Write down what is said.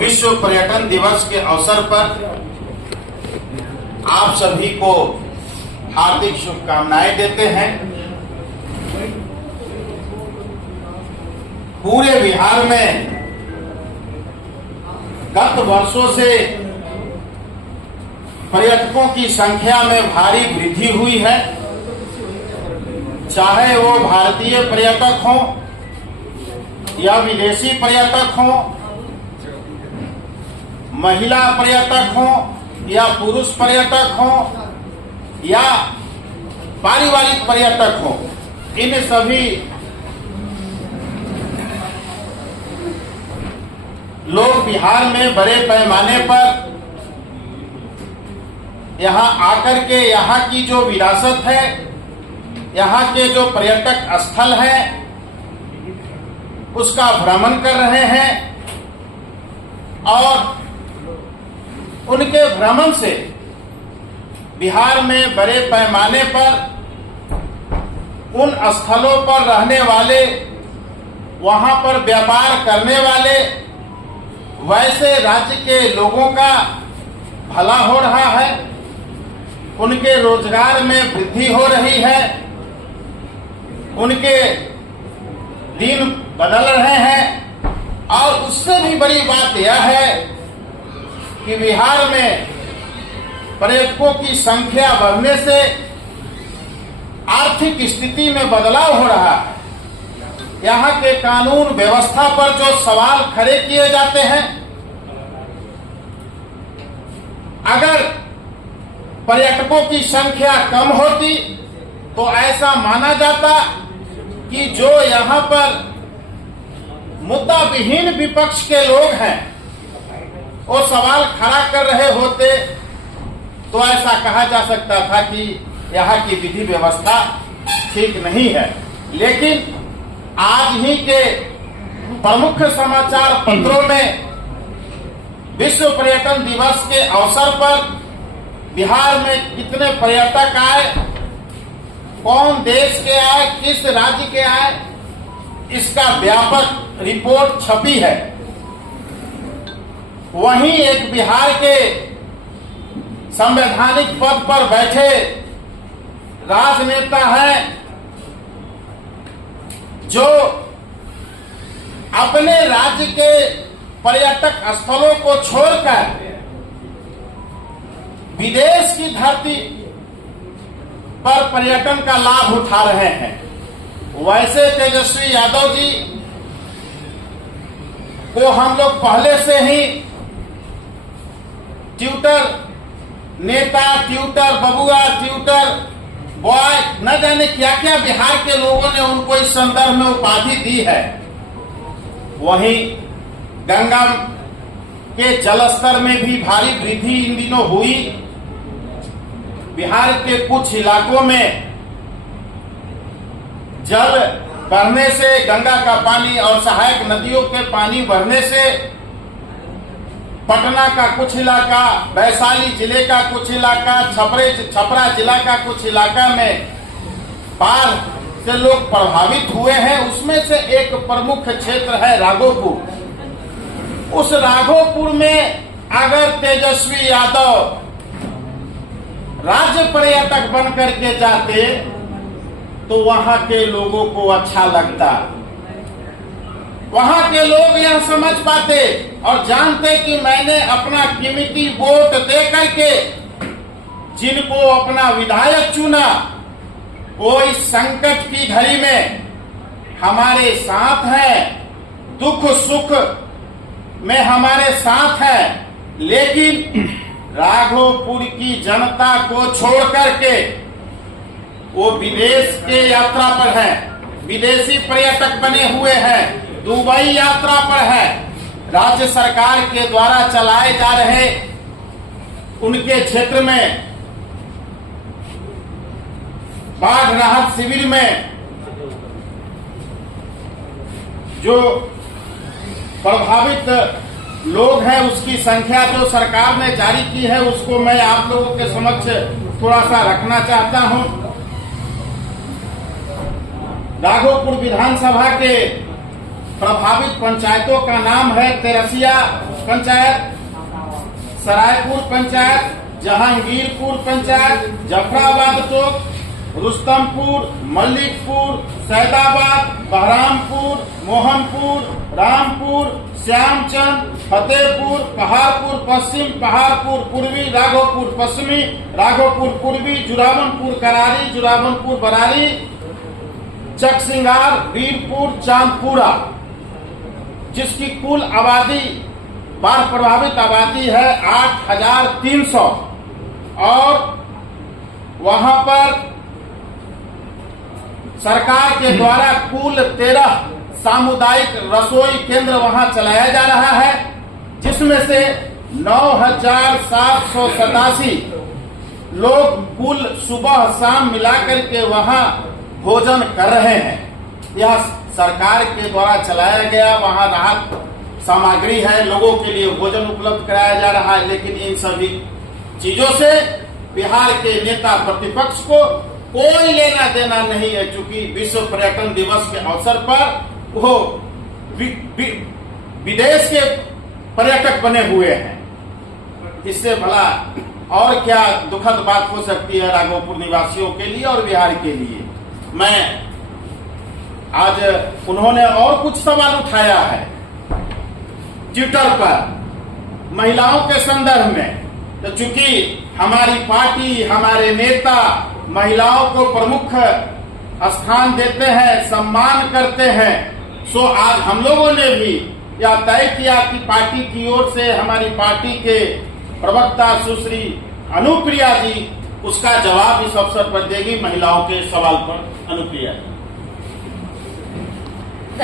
विश्व पर्यटन दिवस के अवसर पर आप सभी को हार्दिक शुभकामनाएं देते हैं। पूरे बिहार में गत वर्षों से पर्यटकों की संख्या में भारी वृद्धि हुई है, चाहे वो भारतीय पर्यटक हों या विदेशी पर्यटक हों, महिला पर्यटक हों या पुरुष पर्यटक हों या पारिवारिक पर्यटक हों। इन सभी लोग बिहार में बड़े पैमाने पर यहाँ आकर के यहाँ की जो विरासत है, यहाँ के जो पर्यटक स्थल है, उसका भ्रमण कर रहे हैं और उनके भ्रमण से बिहार में बड़े पैमाने पर उन स्थलों पर रहने वाले, वहां पर व्यापार करने वाले वैसे राज्य के लोगों का भला हो रहा है, उनके रोजगार में वृद्धि हो रही है, उनके दिन बदल रहे हैं। और उससे भी बड़ी बात यह है कि बिहार में पर्यटकों की संख्या बढ़ने से आर्थिक स्थिति में बदलाव हो रहा है। यहाँ के कानून व्यवस्था पर जो सवाल खड़े किए जाते हैं, अगर पर्यटकों की संख्या कम होती तो ऐसा माना जाता कि जो यहाँ पर मुद्दा विहीन विपक्ष के लोग हैं वो सवाल खड़ा कर रहे होते, तो ऐसा कहा जा सकता था कि यहाँ की विधि व्यवस्था ठीक नहीं है। लेकिन आज ही के प्रमुख समाचार पत्रों में विश्व पर्यटन दिवस के अवसर पर बिहार में कितने पर्यटक आए, कौन देश के आए, किस राज्य के आए, इसका व्यापक रिपोर्ट छपी है। वहीं एक बिहार के संवैधानिक पद पर बैठे राजनेता हैं जो अपने राज्य के पर्यटक स्थलों को छोड़कर विदेश की धरती पर पर्यटन का लाभ उठा रहे हैं। वैसे तेजस्वी यादव जी को हम लोग पहले से ही ट्यूटर नेता, ट्यूटर बबुआ, ट्यूटर बॉय, न जाने क्या क्या बिहार के लोगों ने उनको इस संदर्भ में उपाधि दी है। वहीं गंगा के जलस्तर में भी भारी वृद्धि इन दिनों हुई। बिहार के कुछ इलाकों में जल बढ़ने से, गंगा का पानी और सहायक नदियों के पानी बढ़ने से पटना का कुछ इलाका, वैशाली जिले का कुछ इलाका, छपरा जिला का कुछ इलाका में बाढ़ से लोग प्रभावित हुए हैं। उसमें से एक प्रमुख क्षेत्र है राघोपुर। उस राघोपुर में अगर तेजस्वी यादव राज्य पर्यटक बन करके जाते तो वहां के लोगों को अच्छा लगता। वहां के लोग यह समझ पाते और जानते कि मैंने अपना कीमती वोट दे करके जिनको अपना विधायक चुना, वो इस संकट की घड़ी में हमारे साथ हैं, दुख सुख में हमारे साथ हैं। लेकिन राघोपुर की जनता को छोड़ करके वो विदेश के यात्रा पर हैं, विदेशी पर्यटक बने हुए हैं, दुबई यात्रा पर है। राज्य सरकार के द्वारा चलाए जा रहे उनके क्षेत्र में बाढ़ राहत शिविर में जो प्रभावित लोग हैं उसकी संख्या जो सरकार ने जारी की है उसको मैं आप लोगों के समक्ष थोड़ा सा रखना चाहता हूं। राघोपुर विधानसभा के प्रभावित पंचायतों का नाम है तेरसिया, पंचायत, सरायपुर पंचायत, जहांगीरपुर पंचायत, जफराबाद चौक, रुस्तमपुर, मल्लिकपुर, सैदाबाद, बहरामपुर, मोहनपुर, रामपुर, श्यामचंद, फतेहपुर, पहाड़पुर पश्चिम, पहाड़पुर पूर्वी, राघोपुर पश्चिमी, राघोपुर पूर्वी, जुरावनपुर करारी, जुरावनपुर बरारी, चकसिंगार, वीरपुर, चांदपुरा, जिसकी कुल आबादी बाढ़ प्रभावित आबादी है 8,300 और वहां पर सरकार के द्वारा कुल 13 सामुदायिक रसोई केंद्र वहां चलाया जा रहा है, जिसमें से 9,787 लोग कुल सुबह शाम मिलाकर के वहां भोजन कर रहे हैं। यह सरकार के द्वारा चलाया गया वहां राहत सामग्री है, लोगों के लिए भोजन उपलब्ध कराया जा रहा है। लेकिन इन सभी चीजों से बिहार के नेता प्रतिपक्ष को कोई लेना देना नहीं है, चूंकि विश्व पर्यटन दिवस के अवसर पर वो विदेश के पर्यटक बने हुए हैं। इससे भला और क्या दुखद बात हो सकती है राघोपुर निवासियों के लिए और बिहार के लिए। मैं आज उन्होंने और कुछ सवाल उठाया है ट्विटर पर महिलाओं के संदर्भ में, तो चूंकि हमारी पार्टी, हमारे नेता महिलाओं को प्रमुख स्थान देते हैं, सम्मान करते हैं, सो आज हम लोगों ने भी यह तय किया कि पार्टी की ओर से हमारी पार्टी के प्रवक्ता सुश्री अनुप्रिया जी उसका जवाब इस अवसर पर देगी महिलाओं के सवाल पर। अनुप्रिया।